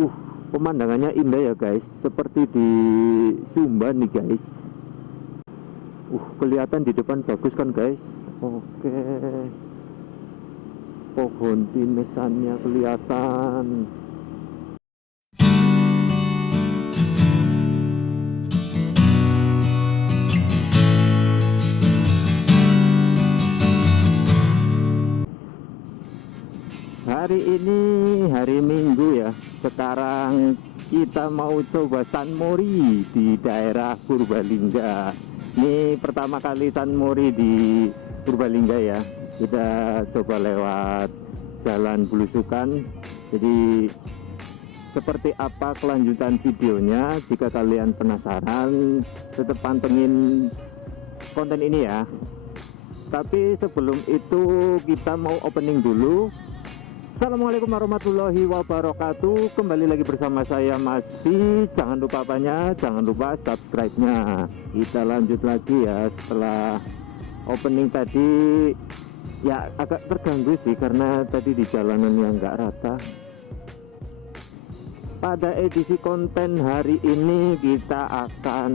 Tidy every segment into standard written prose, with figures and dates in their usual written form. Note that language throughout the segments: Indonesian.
Uh, Pemandangannya indah ya guys, seperti di Sumba nih guys. Kelihatan di depan bagus kan guys. Oke, pohon pinnesannya kelihatan. Hari ini hari Minggu ya. Sekarang kita mau coba San Mori di daerah Purbalingga. Ini pertama kali San Mori di Purbalingga ya. Kita coba lewat jalan belusukan. Jadi seperti apa kelanjutan videonya? Jika kalian penasaran, tetap pantengin konten ini ya. Tapi sebelum itu kita mau opening dulu. Assalamualaikum warahmatullahi wabarakatuh. Kembali lagi bersama saya masih. Jangan lupa apanya? Jangan lupa subscribe-nya. Kita lanjut lagi ya. Setelah opening tadi ya agak terganggu sih, karena tadi di jalanan yang nggak rata. Pada edisi konten hari ini kita akan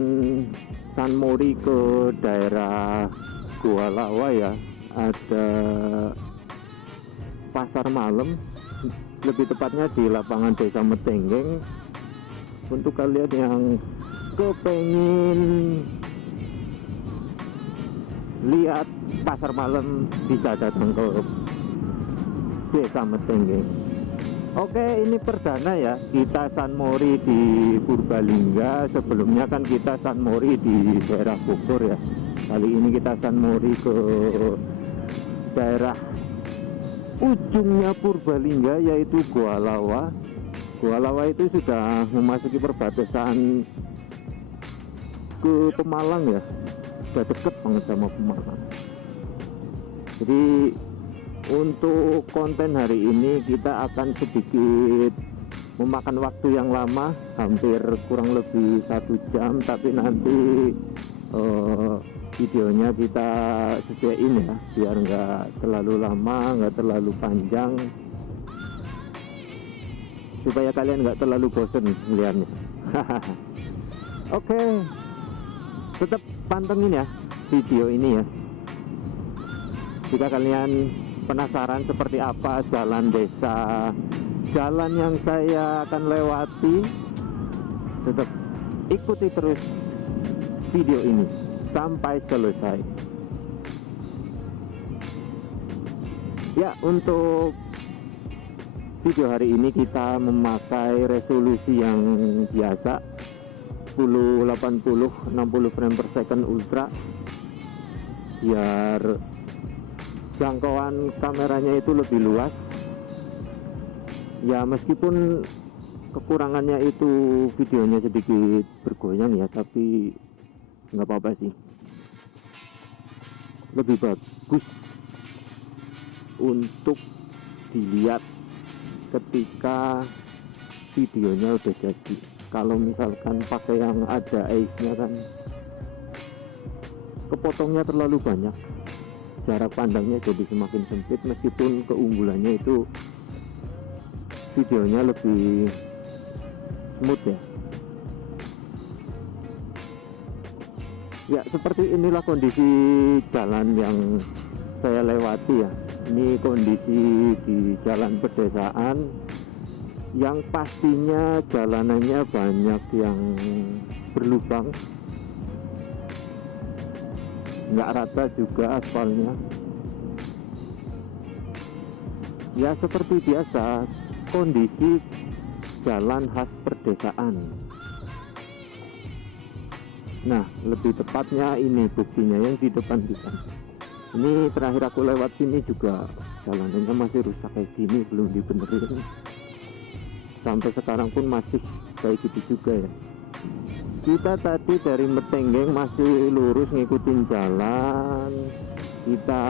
San Mori ke daerah Goa Lawa ya. Ada pasar malam, lebih tepatnya di lapangan Desa Metenggeng. Untuk kalian yang kepengen lihat pasar malam, bisa datang ke Desa Metenggeng. Oke, ini perdana ya kita San Mori di Purbalingga. Sebelumnya kan kita San Mori di daerah Bogor ya. Kali ini kita San Mori ke daerah ujungnya Purbalingga, yaitu Goa Lawa. Goa Lawa itu sudah memasuki perbatasan ke Pemalang ya, sudah deket banget sama Pemalang. Jadi untuk konten hari ini kita akan sedikit memakan waktu yang lama, hampir kurang lebih 1 jam, tapi nanti videonya kita sesuaiin ya, biar nggak terlalu lama, nggak terlalu panjang, supaya kalian nggak terlalu bosen melihatnya. Oke, tetap pantengin ya video ini ya. Jika kalian penasaran seperti apa jalan desa, jalan yang saya akan lewati, tetap ikuti terus video ini sampai selesai ya. Untuk video hari ini kita memakai resolusi yang biasa, 1080 60 frame per second ultra, biar jangkauan kameranya itu lebih luas ya. Meskipun kekurangannya itu videonya sedikit bergoyang ya, tapi nggak apa-apa sih, lebih bagus untuk dilihat ketika videonya udah jadi. Kalau misalkan pakai yang ada ice-nya kan kepotongnya terlalu banyak, jarak pandangnya jadi semakin sempit. Meskipun keunggulannya itu videonya lebih smooth ya. Ya, seperti inilah kondisi jalan yang saya lewati ya. Ini kondisi di jalan pedesaan yang pastinya jalanannya banyak yang berlubang, nggak rata juga aspalnya ya. Seperti biasa, kondisi jalan khas pedesaan. Nah, lebih tepatnya ini buktinya yang di depan kita. Ini terakhir aku lewat sini juga jalanannya masih rusak kayak gini, belum dibenerin. Sampai sekarang pun masih kayak gitu juga ya. Kita tadi dari Metenggeng masih lurus ngikutin jalan. Kita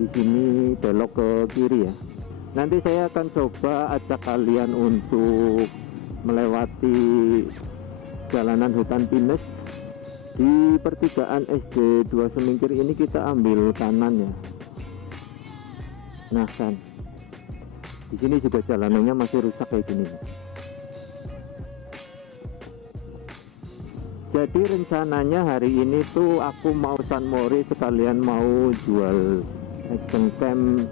di sini belok ke kiri ya. Nanti saya akan coba ajak kalian untuk melewati jalanan hutan pinus. Di pertigaan SD 2 Semingkir ini kita ambil kanan ya. Nah kan, Di sini juga jalanannya masih rusak kayak gini. Jadi rencananya hari ini tuh aku mau San Mori sekalian mau jual action cam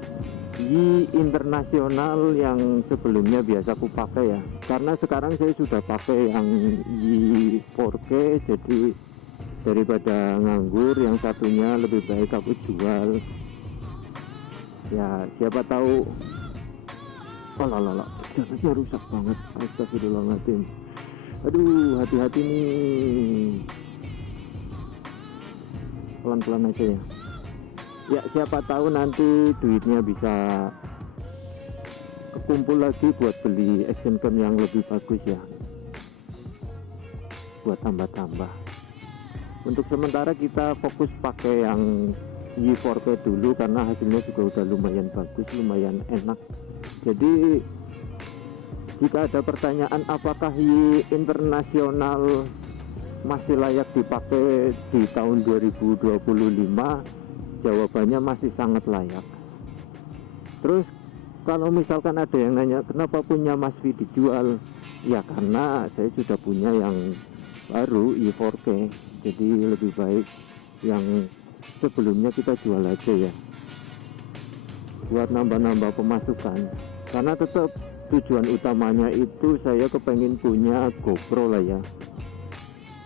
Yi internasional yang sebelumnya biasa aku pakai ya. Karena sekarang saya sudah pakai yang Yi 4K, jadi daripada nganggur yang satunya lebih baik aku jual. Ya siapa tahu. Oh lala, jalannya rusak banget. Astagfirullahaladzim. Aduh, hati-hati nih. Pelan-pelan aja ya. Ya siapa tahu nanti duitnya bisa kekumpul lagi buat beli action cam yang lebih bagus ya. Buat tambah-tambah. Untuk sementara kita fokus pakai yang Y4K dulu karena hasilnya juga udah lumayan bagus, lumayan enak. Jadi jika ada pertanyaan apakah Y internasional masih layak dipakai di tahun 2025, jawabannya masih sangat layak. Terus kalau misalkan ada yang nanya kenapa punya Mas V dijual, ya karena saya sudah punya yang baru Y4K, jadi lebih baik yang sebelumnya kita jual aja ya, buat nambah-nambah pemasukan. Karena tetap tujuan utamanya itu saya kepengen punya GoPro lah ya.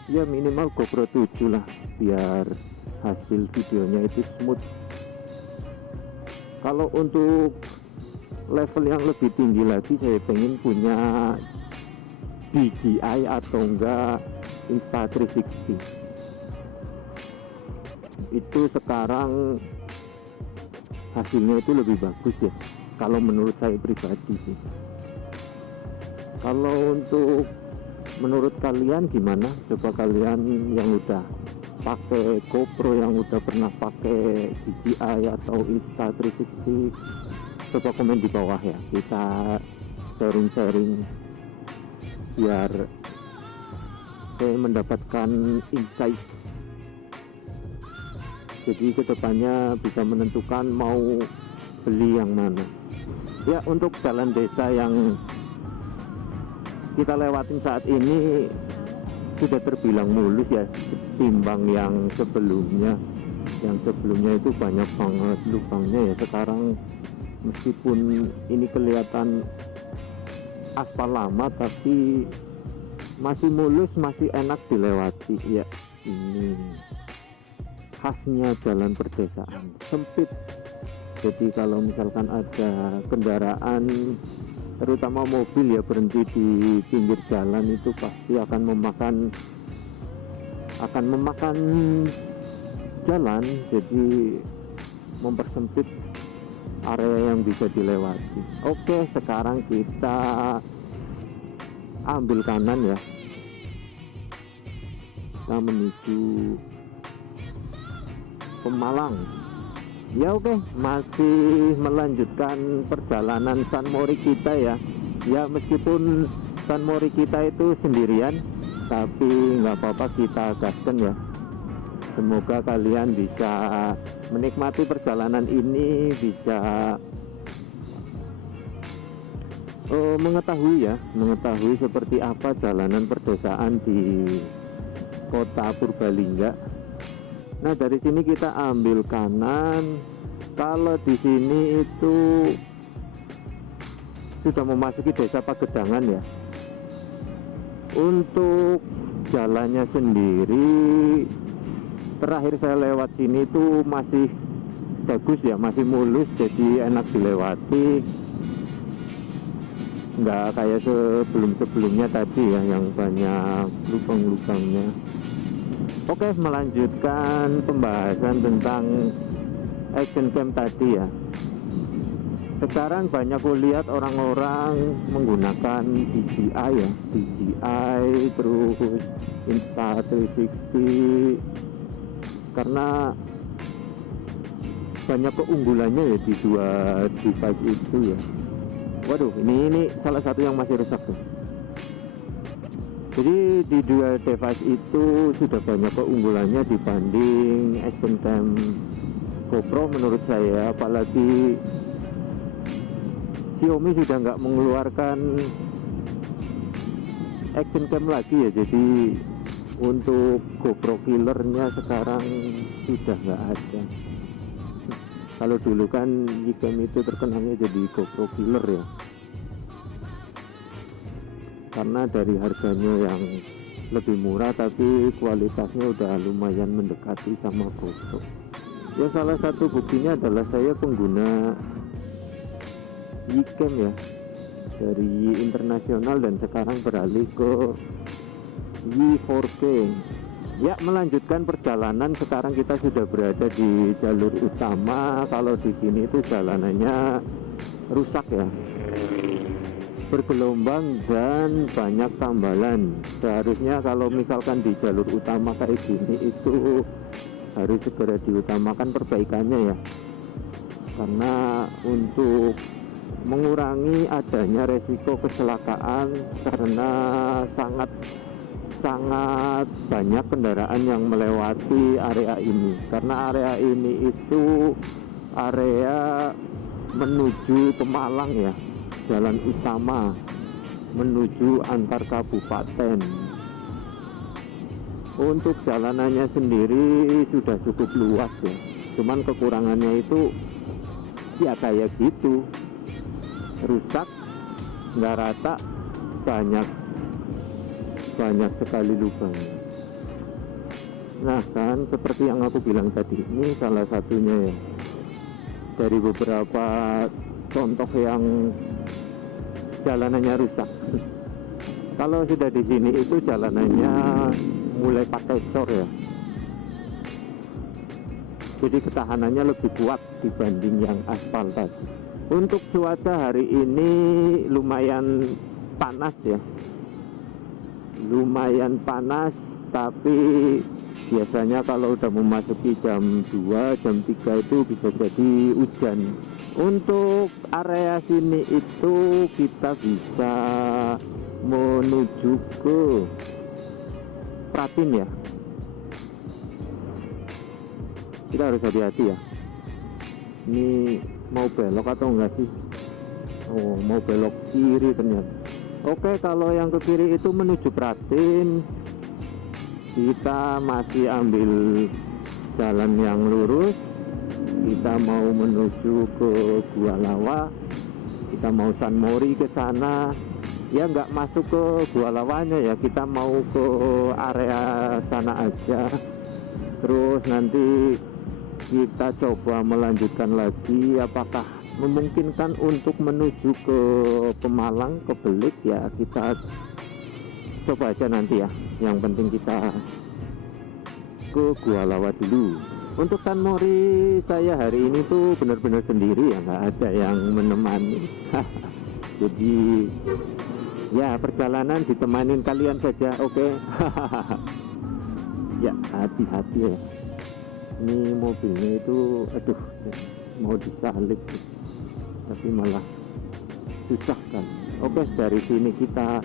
Ya minimal GoPro 7 lah, biar hasil videonya itu smooth. Kalau untuk level yang lebih tinggi lagi, saya pengen punya DJI atau enggak Insta360. Itu sekarang hasilnya itu lebih bagus ya, kalau menurut saya pribadi sih. Kalau untuk menurut kalian gimana? Coba kalian yang udah pakai GoPro, yang udah pernah pakai DJI atau Insta360, coba komen di bawah ya, kita sharing-sharing biar saya mendapatkan insight. Jadi kedepannya bisa menentukan mau beli yang mana ya. Untuk jalan desa yang kita lewatin saat ini sudah terbilang mulus ya, ketimbang yang sebelumnya. Yang sebelumnya itu banyak banget lubangnya ya. Sekarang meskipun ini kelihatan aspal lama, tapi masih mulus, masih enak dilewati ya. Ini khasnya jalan perdesaan, sempit. Jadi kalau misalkan ada kendaraan, terutama mobil ya, berhenti di pinggir jalan, itu pasti akan memakan jalan, jadi mempersempit area yang bisa dilewati. Oke, sekarang kita ambil kanan ya, kita menuju Pemalang ya. Oke, masih melanjutkan perjalanan San Mori kita ya. Ya meskipun San Mori kita itu sendirian, tapi nggak apa-apa, kita gaskan ya. Semoga kalian bisa menikmati perjalanan ini, bisa mengetahui seperti apa jalanan perdesaan di kota Purbalingga. Nah dari sini kita ambil kanan. Kalau di sini itu sudah memasuki desa Pagedangan ya. Untuk jalannya sendiri, terakhir saya lewat sini itu masih bagus ya, masih mulus, jadi enak dilewati. Nggak kayak sebelum-sebelumnya tadi ya, yang banyak lubang-lubangnya. Oke, melanjutkan pembahasan tentang action cam tadi ya. Sekarang banyak kulihat orang-orang menggunakan DJI ya, DJI terus Insta360, karena banyak keunggulannya ya di dua device itu ya. Waduh, ini salah satu yang masih rusak tuh. Jadi di dua device itu sudah banyak keunggulannya dibanding action cam GoPro menurut saya. Apalagi Xiaomi sudah nggak mengeluarkan action cam lagi ya, jadi untuk GoPro killernya sekarang sudah nggak ada. Kalau dulu kan Yicam itu terkenalnya jadi GoPro killer ya, karena dari harganya yang lebih murah tapi kualitasnya udah lumayan mendekati sama GoPro. Ya salah satu buktinya adalah saya pengguna Yicam ya, dari internasional dan sekarang beralih ke Y4K. Ya, melanjutkan perjalanan. Sekarang kita sudah berada di jalur utama. Kalau di sini itu jalanannya rusak ya, bergelombang dan banyak tambalan. Seharusnya kalau misalkan di jalur utama kayak gini itu harus segera diutamakan perbaikannya ya, karena untuk mengurangi adanya resiko kecelakaan, karena sangat banyak kendaraan yang melewati area ini. Karena area ini itu area menuju Pemalang ya, jalan utama menuju antar kabupaten. Untuk jalanannya sendiri sudah cukup luas ya, cuman kekurangannya itu ya kayak gitu, rusak, nggak rata, banyak sekali lubang. Nah kan seperti yang aku bilang tadi, ini salah satunya ya dari beberapa contoh yang jalanannya rusak. Kalau sudah di sini itu jalanannya mulai pakai sor ya, jadi ketahanannya lebih kuat dibanding yang aspal tadi. Untuk cuaca hari ini lumayan panas ya, lumayan panas, tapi biasanya kalau udah memasuki jam 2, jam 3 itu bisa jadi hujan. Untuk area sini itu kita bisa menuju ke Pratin ya, kita harus hati-hati ya. Ini mau belok atau enggak sih? Oh, mau belok kiri ternyata. Oke, kalau yang ke kiri itu menuju Pratin. Kita masih ambil jalan yang lurus. Kita mau menuju ke Gua Lawa. Kita mau San Mori ke sana. Ya nggak masuk ke Gua Lawanya ya, kita mau ke area sana aja. Terus nanti kita coba melanjutkan lagi, apakah memungkinkan untuk menuju ke Pemalang, ke Belik ya, kita coba aja nanti ya. Yang penting kita ke Gua Lawa dulu. Untuk San Mori saya hari ini tuh benar-benar sendiri ya, nggak ada yang menemani. Jadi ya perjalanan ditemanin kalian saja, oke? Ya hati-hati ya, ini mobilnya itu aduh mau disalip tapi malah susah kan. Oke, dari sini kita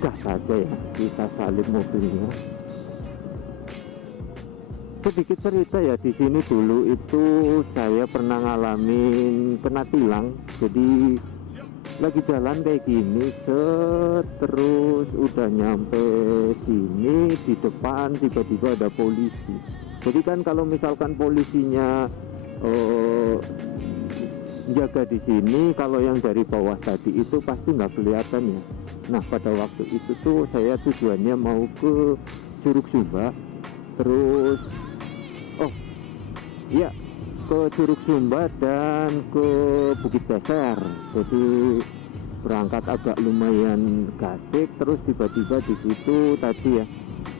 gas saja ya, kita salip mobilnya. Sedikit cerita ya, di sini dulu itu saya pernah ngalamin kena tilang. Jadi lagi jalan kayak gini, terus udah nyampe sini, di depan tiba-tiba ada polisi. Jadi kan kalau misalkan polisinya jaga di sini, kalau yang dari bawah tadi itu pasti nggak kelihatan ya. Nah pada waktu itu tuh saya tujuannya mau ke Curug Sumba, terus iya ke Curug Sumba dan ke Bukit Ceser. Jadi berangkat agak lumayan gasik, terus tiba-tiba di situ tadi ya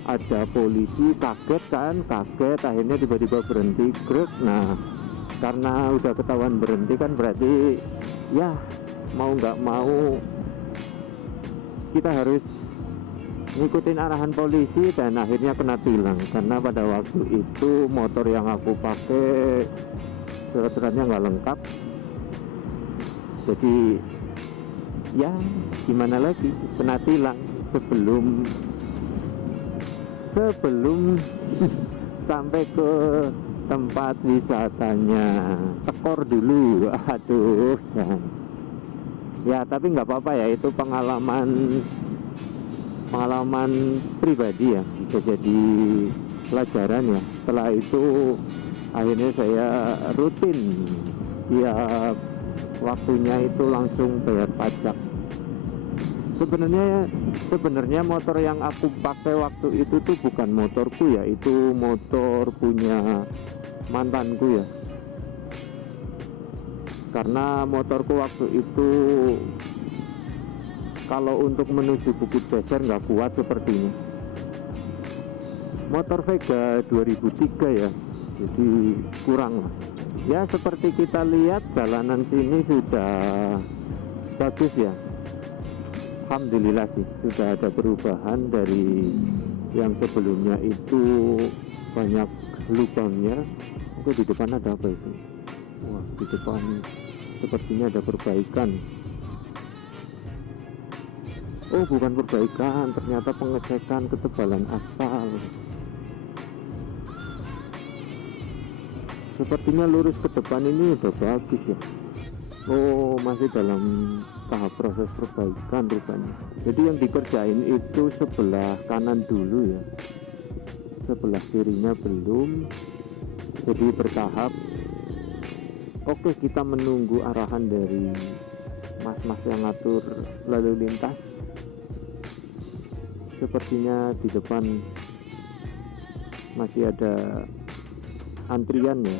ada polisi, kaget akhirnya tiba-tiba berhenti grek. Nah karena udah ketahuan berhenti kan berarti ya mau nggak mau kita harus ngikutin arahan polisi, dan akhirnya kena tilang. Karena pada waktu itu motor yang aku pakai surat-suratnya nggak lengkap, jadi ya gimana lagi, kena tilang sebelum sampai ke tempat wisatanya. Tekor dulu, aduh. Ya tapi nggak apa-apa ya, itu pengalaman pribadi ya, bisa jadi pelajaran ya. Setelah itu akhirnya saya rutin tiap waktunya itu langsung bayar pajak. Sebenarnya motor yang aku pakai waktu itu tuh bukan motorku ya, itu motor punya mantanku ya. Karena motorku waktu itu kalau untuk menuju Bukit Beser nggak kuat sepertinya. Motor Vega 2003 ya, jadi kurang lah. Ya seperti kita lihat jalanan sini sudah bagus ya. Alhamdulillah sih, sudah ada perubahan dari yang sebelumnya itu banyak lubangnya. Oke, di depan ada apa itu? Wah, di depan sepertinya ada perbaikan. Oh, bukan perbaikan, ternyata pengecekan ketebalan aspal. Sepertinya lurus ke depan ini udah bagus ya. Oh, masih dalam tahap proses perbaikan rupanya. Jadi yang dikerjain itu sebelah kanan dulu ya, sebelah kirinya belum. Jadi bertahap. Oke, kita menunggu arahan dari mas-mas yang ngatur lalu lintas. Sepertinya di depan masih ada antrian ya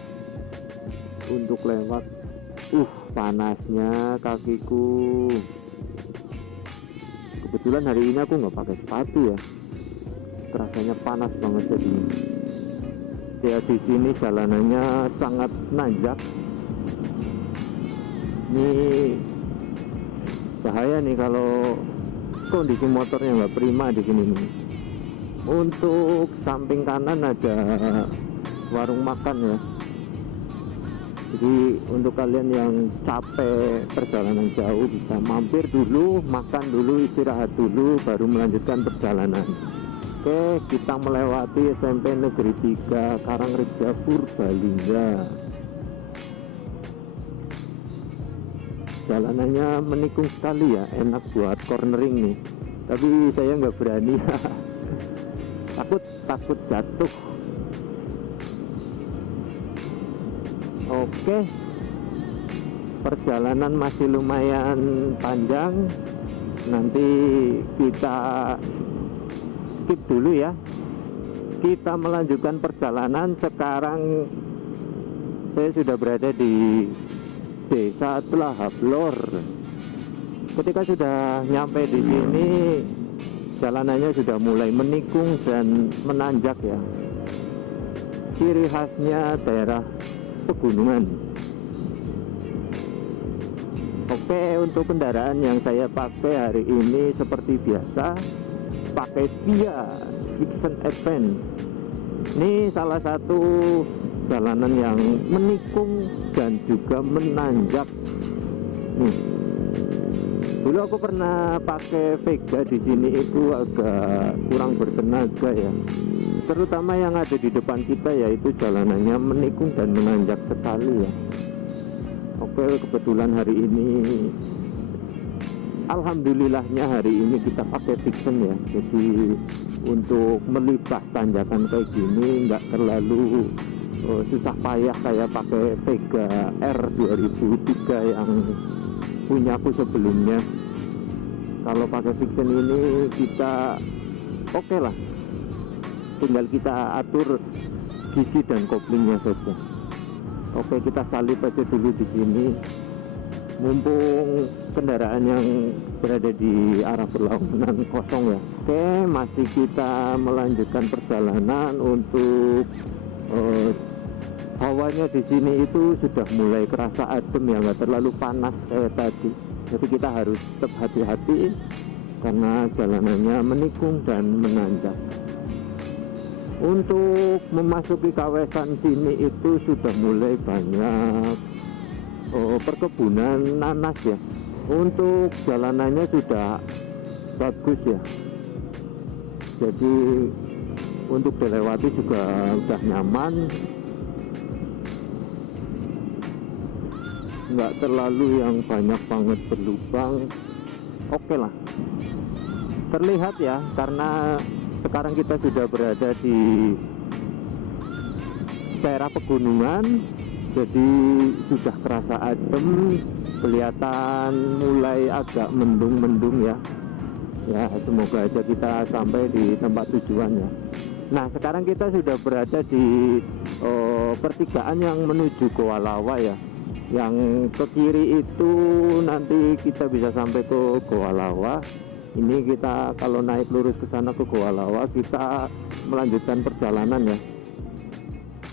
untuk lewat. Panasnya kakiku. Kebetulan hari ini aku nggak pakai sepatu ya, rasanya panas banget jadi. Ya di sini jalanannya sangat nanjak. Ini bahaya nih kalau kondisi motornya nggak prima di sini nih. Untuk samping kanan ada warung makan ya. Jadi untuk kalian yang capek perjalanan jauh bisa mampir dulu, makan dulu, istirahat dulu, baru melanjutkan perjalanan. Oke, kita melewati SMP Negeri 3 Karangreja Purbalingga. Jalanannya menikung sekali ya, enak buat cornering nih. Tapi saya nggak berani, takut jatuh. Oke, perjalanan masih lumayan panjang. Nanti kita skip dulu ya. Kita melanjutkan perjalanan. Sekarang saya sudah berada di Desa Tlahablor. Ketika sudah nyampe di sini, jalanannya sudah mulai menikung dan menanjak ya. Ciri khasnya daerah pegunungan. Oke, untuk kendaraan yang saya pakai hari ini seperti biasa, pakai Via Vixen Advance. Ini salah satu jalanan yang menikung dan juga menanjak. Nih, dulu aku pernah pakai Vega di sini itu agak kurang bertenaga ya. Terutama yang ada di depan kita, yaitu jalanannya menikung dan menanjak sekali ya. Oke, kebetulan hari ini alhamdulillahnya hari ini kita pakai Vixen ya. Jadi untuk melibas tanjakan kayak gini nggak terlalu susah payah kayak pakai Vega R 2003 yang punya aku sebelumnya. Kalau pakai Vixen ini kita oke lah, tinggal kita atur gigi dan koplingnya saja. Oke, kita salip aja dulu di sini. Mumpung kendaraan yang berada di arah berlawanan kosong ya. Oke, masih kita melanjutkan perjalanan. Untuk hawanya di sini itu sudah mulai kerasa adem ya, nggak terlalu panas kayak tadi. Jadi kita harus tetap hati-hati karena jalanannya menikung dan menanjak. Untuk memasuki kawasan sini itu sudah mulai banyak perkebunan nanas ya. Untuk jalanannya sudah bagus ya, jadi untuk dilewati juga udah nyaman. nggak terlalu yang banyak banget berlubang. Oke lah, terlihat ya, karena sekarang kita sudah berada di daerah pegunungan, jadi sudah kerasa adem, kelihatan mulai agak mendung-mendung ya. Ya, semoga aja kita sampai di tempat tujuan ya. Nah, sekarang kita sudah berada di pertigaan yang menuju Goa Lawa ya. Yang ke kiri itu nanti kita bisa sampai ke Goa Lawa. Ini kita kalau naik lurus ke sana ke Goa Lawa, kita melanjutkan perjalanan ya.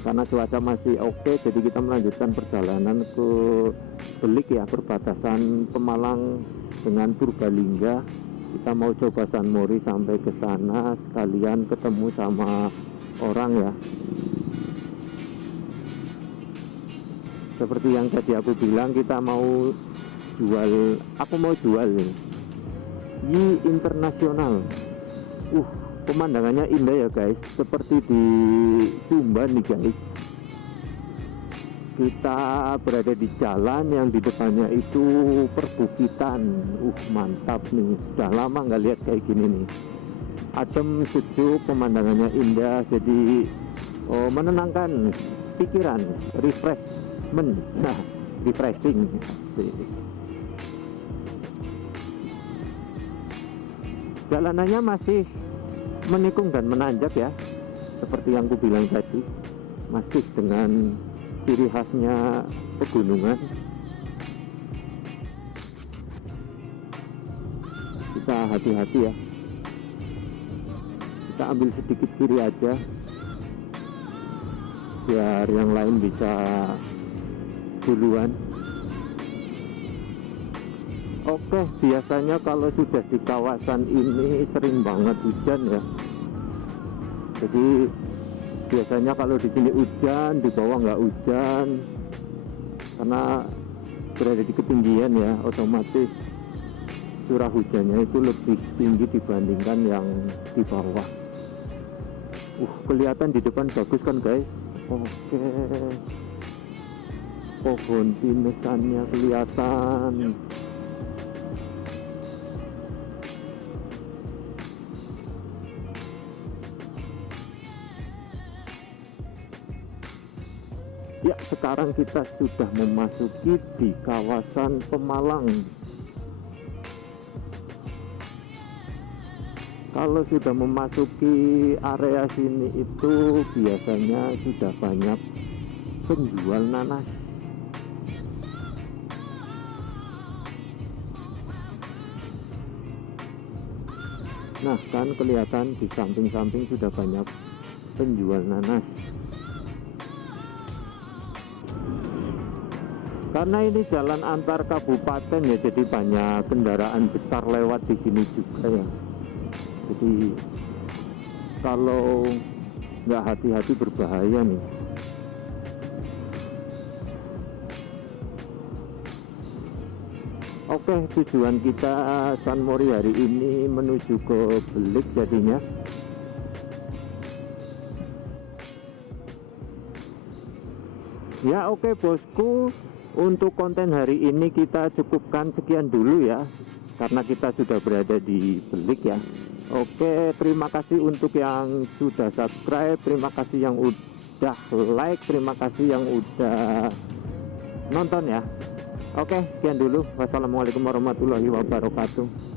Karena cuaca masih oke, jadi kita melanjutkan perjalanan ke Belik ya, perbatasan Pemalang dengan Purbalingga. Kita mau coba San Mori sampai ke sana, sekalian ketemu sama orang ya. Seperti yang tadi aku bilang, kita mau jual, aku mau jual Yi Internasional. Pemandangannya indah ya guys, seperti di Sumba nih guys. Kita berada di jalan yang di depannya itu perbukitan. Mantap nih, udah lama nggak lihat kayak gini nih. Adem, sejuk, pemandangannya indah, jadi menenangkan pikiran, refreshment, nah, refreshing. Jalanannya masih menikung dan menanjak ya, seperti yang ku bilang tadi, masih dengan ciri khasnya pegunungan. Kita hati-hati ya, kita ambil sedikit kiri aja biar yang lain bisa duluan. Oke, biasanya kalau sudah di kawasan ini sering banget hujan ya. Jadi biasanya kalau di sini hujan, di bawah nggak hujan, karena berada di ketinggian ya, otomatis curah hujannya itu lebih tinggi dibandingkan yang di bawah. Kelihatan di depan bagus kan guys. Oke, pohon pinesannya kelihatan. Ya, sekarang kita sudah memasuki di kawasan Pemalang. Kalau sudah memasuki area sini itu biasanya sudah banyak penjual nanas. Nah, kan kelihatan di samping-samping sudah banyak penjual nanas. Karena ini jalan antar kabupaten ya, jadi banyak kendaraan besar lewat di sini juga ya. Jadi kalau nggak hati-hati berbahaya nih. Oke, tujuan kita San Mori hari ini menuju ke Belik jadinya. Ya oke bosku, untuk konten hari ini kita cukupkan sekian dulu ya, karena kita sudah berada di Belik ya. Oke, terima kasih untuk yang sudah subscribe, terima kasih yang udah like, terima kasih yang udah nonton ya. Oke, sekian dulu. Wassalamualaikum warahmatullahi wabarakatuh.